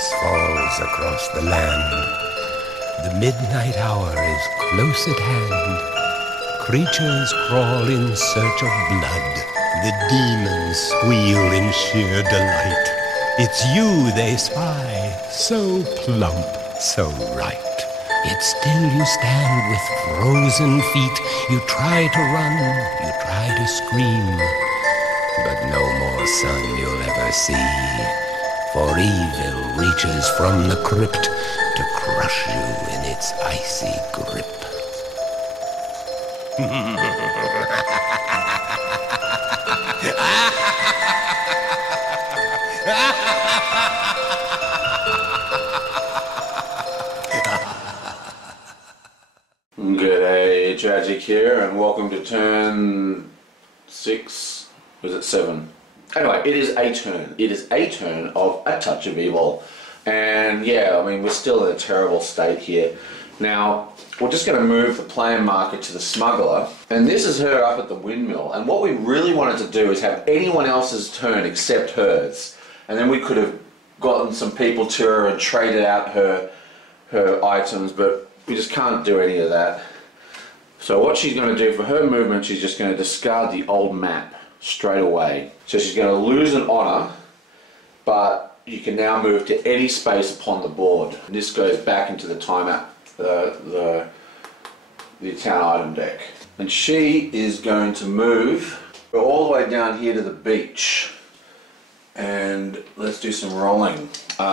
darkness falls across the land. The midnight hour is close at hand. Creatures crawl in search of blood. The demons squeal in sheer delight. It's you they spy, so plump, so right. Yet still you stand with frozen feet. You try to run, you try to scream, but no more sun you'll ever see. For evil reaches from the crypt to crush you in its icy grip. G'day, Tragic here, and welcome to turn 6, was it 7? Anyway, it is a turn. It is a turn of A Touch of Evil. And yeah, I mean, we're still in a terrible state here. Now, we're just going to move the player marker to the smuggler. And this is her up at the windmill. And what we really wanted to do is have anyone else's turn except hers. And then we could have gotten some people to her and traded out her items, but we just can't do any of that. So what she's going to do for her movement, she's just going to discard the old map straight away. So she's going to lose an honor, but you can now move to any space upon the board. And this goes back into the timeout, the town item deck. And she is going to move all the way down here to the beach. And let's do some rolling.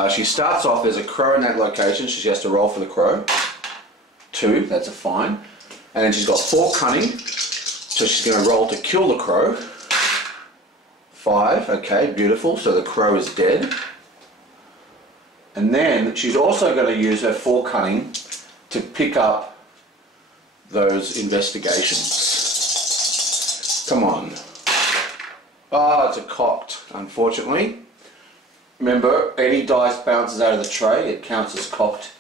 She starts off, there's a crow in that location, so she has to roll for the crow. 2, that's a fine. And then she's got 4 cunning, so she's going to roll to kill the crow. 5, okay, beautiful, so the crow is dead. And then she's also going to use her 4 cunning to pick up those investigations. Come on. Oh, it's a cocked, unfortunately. Remember, any dice bounces out of the tray, it counts as cocked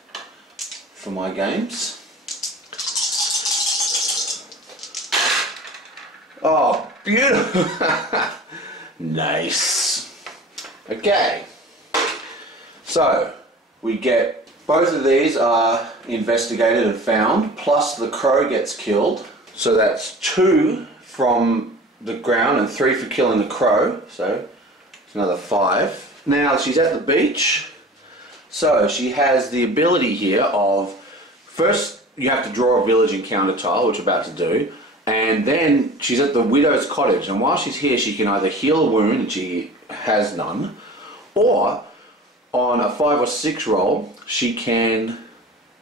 for my games. Oh, beautiful. Nice. Okay. So, we get, both of these are investigated and found, plus the crow gets killed. So that's 2 from the ground and 3 for killing the crow. So, it's another 5. Now, she's at the beach. So, she has the ability here of, first you have to draw a village encounter tile, which we're about to do. And then she's at the widow's cottage, and while she's here she can either heal a wound, and she has none, or on a 5 or 6 roll she can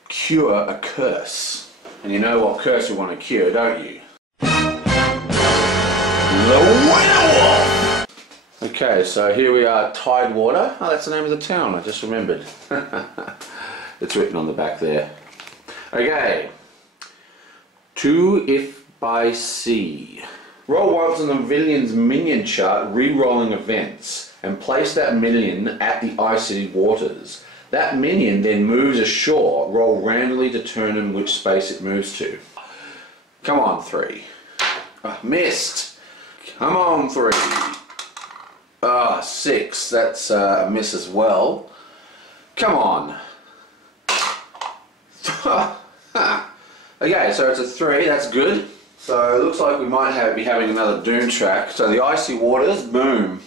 cure a curse. And you know what curse we want to cure, don't you? The werewolf! Okay, so here we are, Tidewater. Oh, that's the name of the town, I just remembered. It's written on the back there. Okay. 2 if by sea. Roll once on the villain's minion chart, re-rolling events, and place that minion at the icy waters. That minion then moves ashore. Roll randomly to determine which space it moves to. Come on, 3. Missed. Come on, 3. 6. That's a miss as well. Come on. Okay, so it's a 3. That's good. So it looks like we might be having another Doom track. So the icy waters, boom.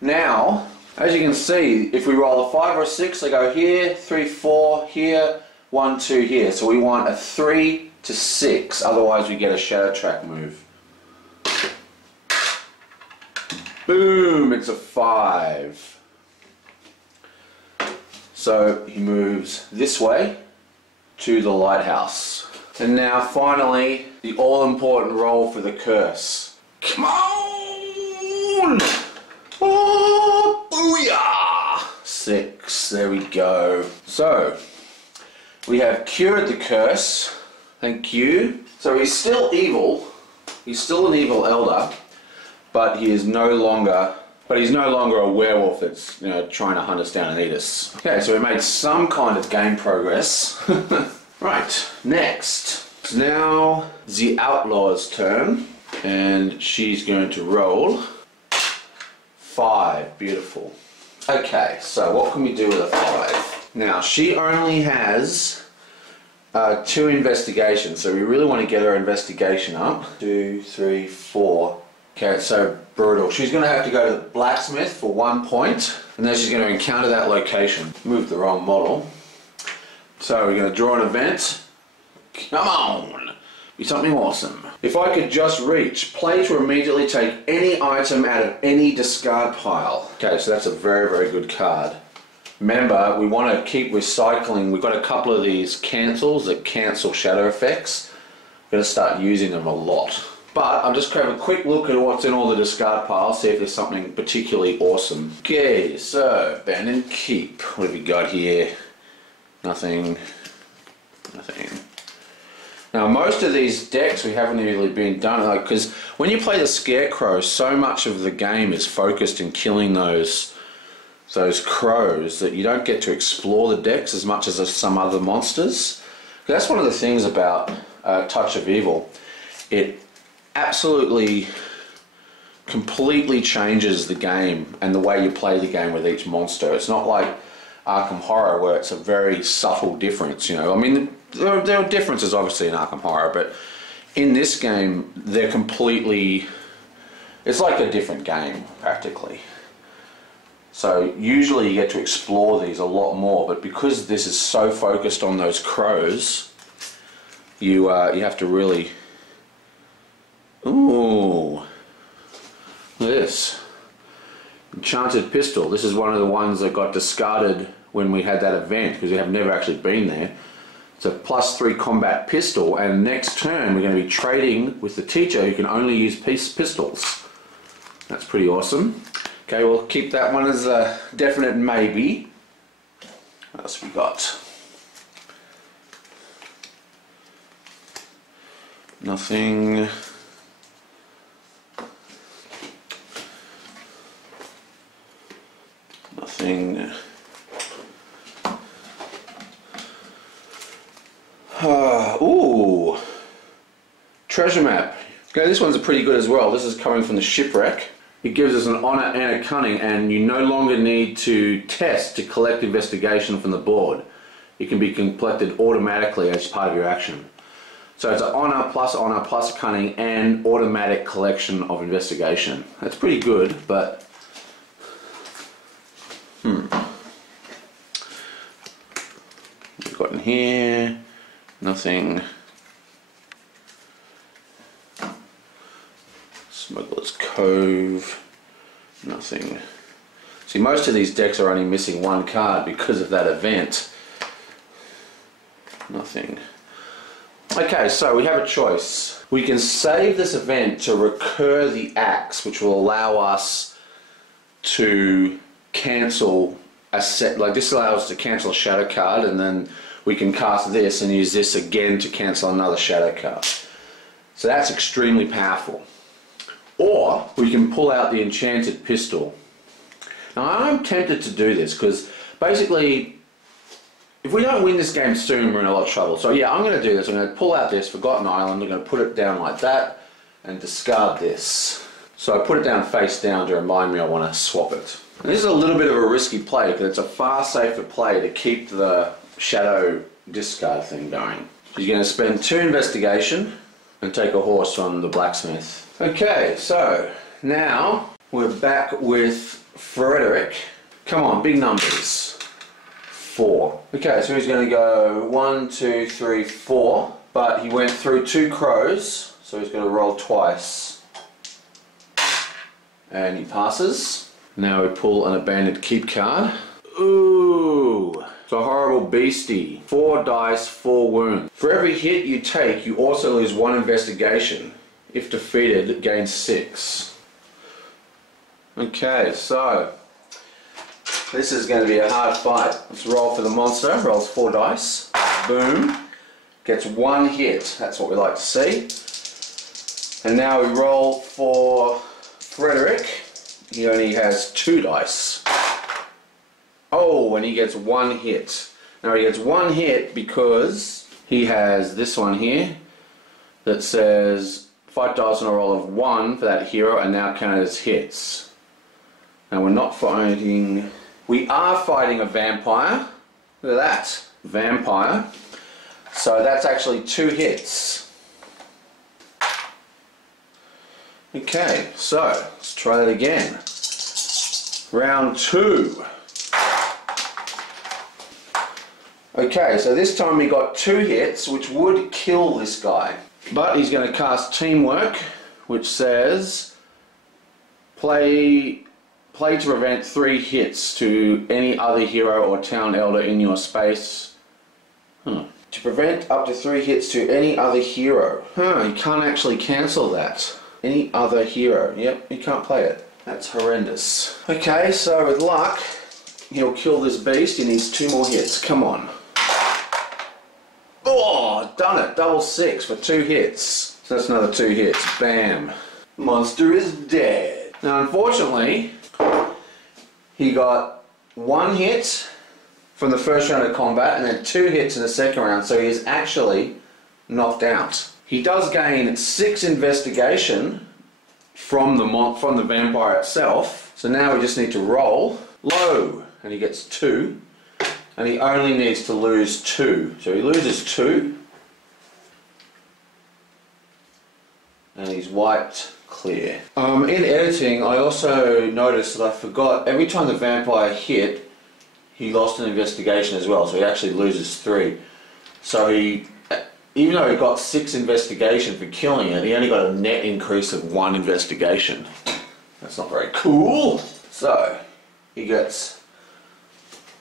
Now, as you can see, if we roll a 5 or a 6, they go here, 3, 4 here, 1, 2 here. So we want a 3 to 6, otherwise we get a shadow track move. Boom, it's a 5. So he moves this way to the lighthouse. And now finally, the all-important roll for the curse. Come on! Oh, booyah! 6, there we go. So, we have cured the curse. Thank you. So he's still evil. He's still an evil elder, but he is no longer... he's no longer a werewolf that's, trying to hunt us down and eat us. Okay, so we made some kind of game progress. Right, next. It's now the outlaw's turn, and she's going to roll 5. Beautiful. Okay, so what can we do with a 5? Now, she only has 2 investigations, so we really want to get her investigation up. 2, 3, 4. Okay, it's so brutal. She's going to have to go to the blacksmith for 1 point, and then she's going to encounter that location. Moved the wrong model. So we're going to draw an event. Come on! Be something awesome. If I could just reach, play to immediately take any item out of any discard pile. Okay, so that's a very, very good card. Remember, we want to keep recycling. We've got a couple of these cancels that cancel shadow effects. We're going to start using them a lot. But I'm just going to have a quick look at what's in all the discard piles, see if there's something particularly awesome. Okay, so abandoned keep. What have we got here? Nothing. Nothing. Now, most of these decks we haven't really been done, because when you play the Scarecrow, so much of the game is focused in killing those crows that you don't get to explore the decks as much as some other monsters. That's one of the things about Touch of Evil. It absolutely, completely changes the game and the way you play the game with each monster. It's not like Arkham Horror where it's a very subtle difference, you know. I mean, there are differences obviously in Arkham Horror, but in this game they're completely, it's like a different game practically. So usually you get to explore these a lot more, but because this is so focused on those crows, you have to really... Ooh, look at this. Enchanted Pistol. This is one of the ones that got discarded when we had that event because we have never actually been there. It's a +3 combat pistol, and next turn we're going to be trading with the teacher who can only use pistols. That's pretty awesome. Okay, we'll keep that one as a definite maybe. What else we got? Nothing. Nothing. Ooh. Treasure map. Okay, this one's pretty good as well. This is coming from the shipwreck. It gives us an honor and a cunning, and you no longer need to test to collect investigation from the board. It can be collected automatically as part of your action. So it's an honor plus cunning and automatic collection of investigation. That's pretty good, but we've got in here nothing. Smuggler's Cove, nothing. See, most of these decks are only missing 1 card because of that event. Nothing. Okay, so we have a choice. We can save this event to recur the axe, which will allow us to cancel a set, like this allows us to cancel a shadow card, and then we can cast this and use this again to cancel another shadow card. So that's extremely powerful. Or we can pull out the Enchanted Pistol. Now I'm tempted to do this because basically if we don't win this game soon we're in a lot of trouble. So yeah, I'm going to do this. I'm going to pull out this Forgotten Island, I'm going to put it down like that and discard this. So I put it down face down to remind me I want to swap it. And this is a little bit of a risky play because it's a far safer play to keep the shadow discard thing going. She's going to spend 2 investigation and take a horse from the blacksmith. Okay, so now we're back with Frederick. Come on, big numbers. 4. Okay, so he's going to go 1, 2, 3, 4, but he went through 2 crows, so he's going to roll twice. And he passes. Now we pull an abandoned keep card. Ooh, it's a horrible beastie. 4 dice, 4 wounds. For every hit you take, you also lose 1 investigation. If defeated, it gains 6. Okay, so this is going to be a hard fight. Let's roll for the monster. Rolls 4 dice. Boom. Gets 1 hit. That's what we like to see. And now we roll for Frederick. He only has 2 dice. Oh, and he gets 1 hit. Now he gets 1 hit because he has this one here that says fight dice on a roll of 1 for that hero and now counted as hits. Now we're not fighting We are fighting a vampire. Look at that. Vampire. So that's actually 2 hits. Okay, so let's try it again. Round 2. Okay, so this time we got 2 hits, which would kill this guy. But he's going to cast Teamwork, which says play to prevent 3 hits to any other hero or town elder in your space. To prevent up to 3 hits to any other hero. You can't actually cancel that. Any other hero. Yep, you can't play it. That's horrendous. Okay, so with luck, he'll kill this beast. He needs 2 more hits. Come on. Oh, done it. Double 6 for 2 hits. So that's another 2 hits. Bam. Monster is dead. Now, unfortunately, he got 1 hit from the first round of combat and then 2 hits in the second round, so he is actually knocked out. He does gain 6 investigation from the vampire itself, so now we just need to roll low, and he gets 2, and he only needs to lose 2. So he loses 2, and he's wiped clear. In editing, I also noticed that I forgot every time the vampire hit, he lost an investigation as well, so he actually loses 3. So he, even though he got 6 investigation for killing it, he only got a net increase of 1 investigation. That's not very cool. So he gets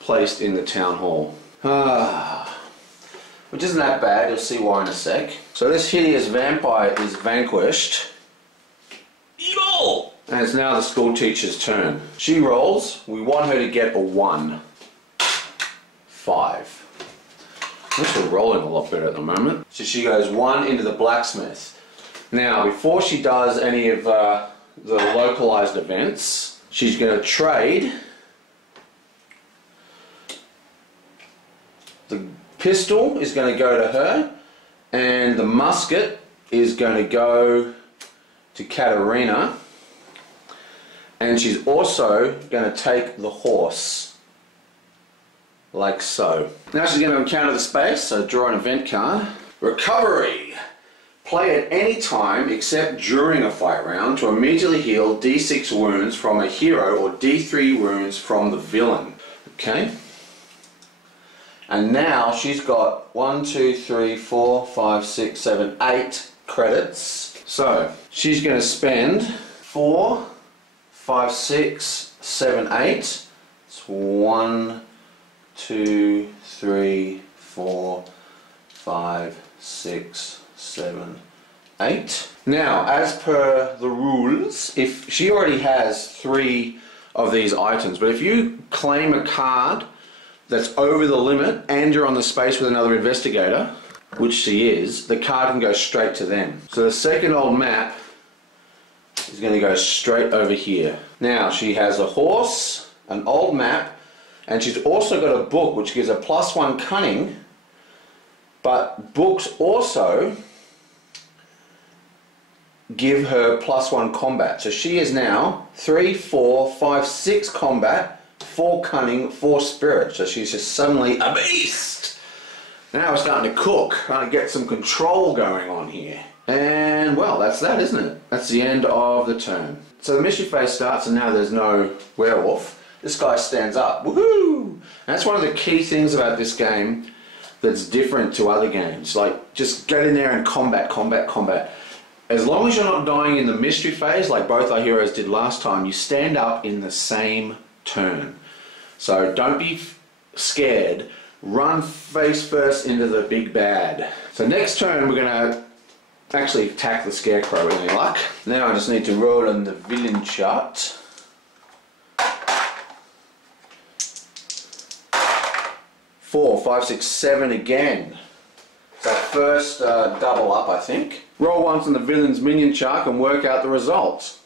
placed in the town hall. Which isn't that bad, you'll see why in a sec. So this hideous vampire is vanquished. Yo! And it's now the school teacher's turn. She rolls. We want her to get a 1. 5. At least we're rolling a lot better at the moment. So she goes 1 into the blacksmith. Now, before she does any of the localized events, she's going to trade the pistol is going to go to her, and the musket is going to go to Katerina, and she's also going to take the horse, like so. Now she's going to encounter the space, so draw an event card. Recovery. Play at any time except during a fight round to immediately heal D6 wounds from a hero or D3 wounds from the villain. Okay. And now she's got 1, 2, 3, 4, 5, 6, 7, 8 credits. So she's going to spend 4, 5, 6, 7, 8. It's 1, 2, 3, 4, 5, 6, 7, 8. Now, as per the rules, if she already has 3 of these items, but if you claim a card that's over the limit and you're on the space with another investigator, which she is, the card can go straight to them. So the second old map is going to go straight over here. Now she has a horse, an old map, and she's also got a book which gives her +1 cunning, but books also give her +1 combat. So she is now 3, 4, 5, 6 combat, 4 cunning, 4 spirit. So she's just suddenly a beast. Now we're starting to cook, trying to get some control going on here. And well, that's that, isn't it? That's the end of the turn. So the mystery phase starts and now there's no werewolf. This guy stands up. Woohoo! And that's one of the key things about this game that's different to other games. Like, just get in there and combat, combat, combat. As long as you're not dying in the mystery phase, like both our heroes did last time, you stand up in the same turn. So don't be scared. Run face first into the big bad. So next turn we're going to actually attack the scarecrow with any luck. Now I just need to roll on the villain chart. 4, 5, 6, 7 again. So first double up, I think. Roll once on the villain's minion chart and work out the results.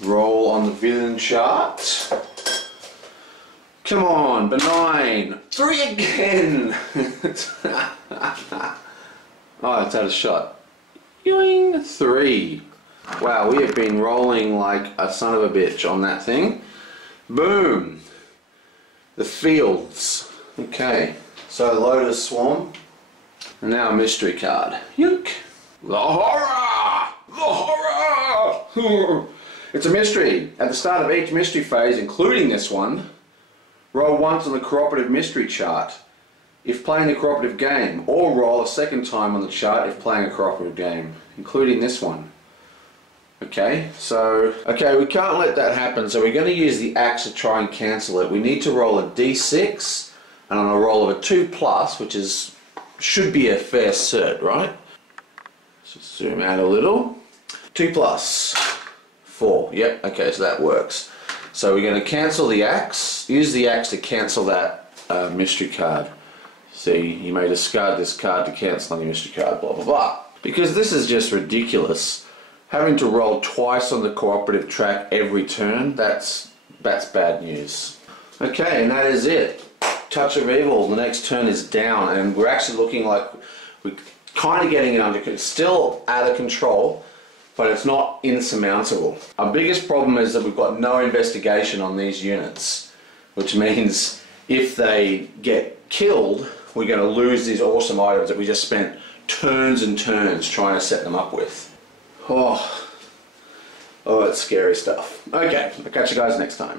Roll on the villain chart. Come on, benign. 3 again. Oh, it's out of shot. Yoing, 3. Wow, we have been rolling like a son of a bitch on that thing. Boom. The fields. Okay, so Lotus Swarm. And now a mystery card. Yoink! The horror! The horror! It's a mystery. At the start of each mystery phase, including this one, roll once on the cooperative mystery chart if playing a cooperative game, or roll a second time on the chart if playing a cooperative game, including this one. Okay, we can't let that happen, so we're going to use the axe to try and cancel it. We need to roll a d6, and on a roll of a 2+, which should be a fair cert, right? Let's just zoom out a little. 2+, 4. Yep, okay, so that works. So we're going to cancel the axe, use the axe to cancel that mystery card. See, you may discard this card to cancel on your mystery card, blah blah blah. Because this is just ridiculous. Having to roll twice on the cooperative track every turn, that's bad news. Okay, and that is it. Touch of Evil, the next turn is down, and we're actually looking like we're kind of getting it under control. It's still out of control, but it's not insurmountable. Our biggest problem is that we've got no investigation on these units, which means if they get killed, we're going to lose these awesome items that we just spent turns and turns trying to set them up with. Oh, it's scary stuff. Okay, I'll catch you guys next time.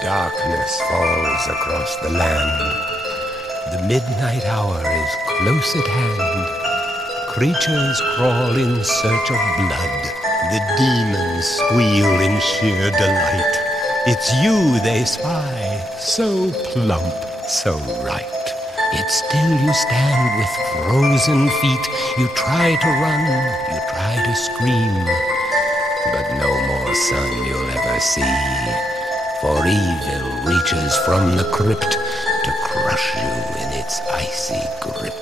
Darkness falls across the land. The midnight hour is close at hand. Creatures crawl in search of blood. The demons squeal in sheer delight. It's you they spy, so plump, so right. Yet still you stand with frozen feet. You try to run, you try to scream, but no more sun you'll ever see. For evil reaches from the crypt to crush you in its icy grip.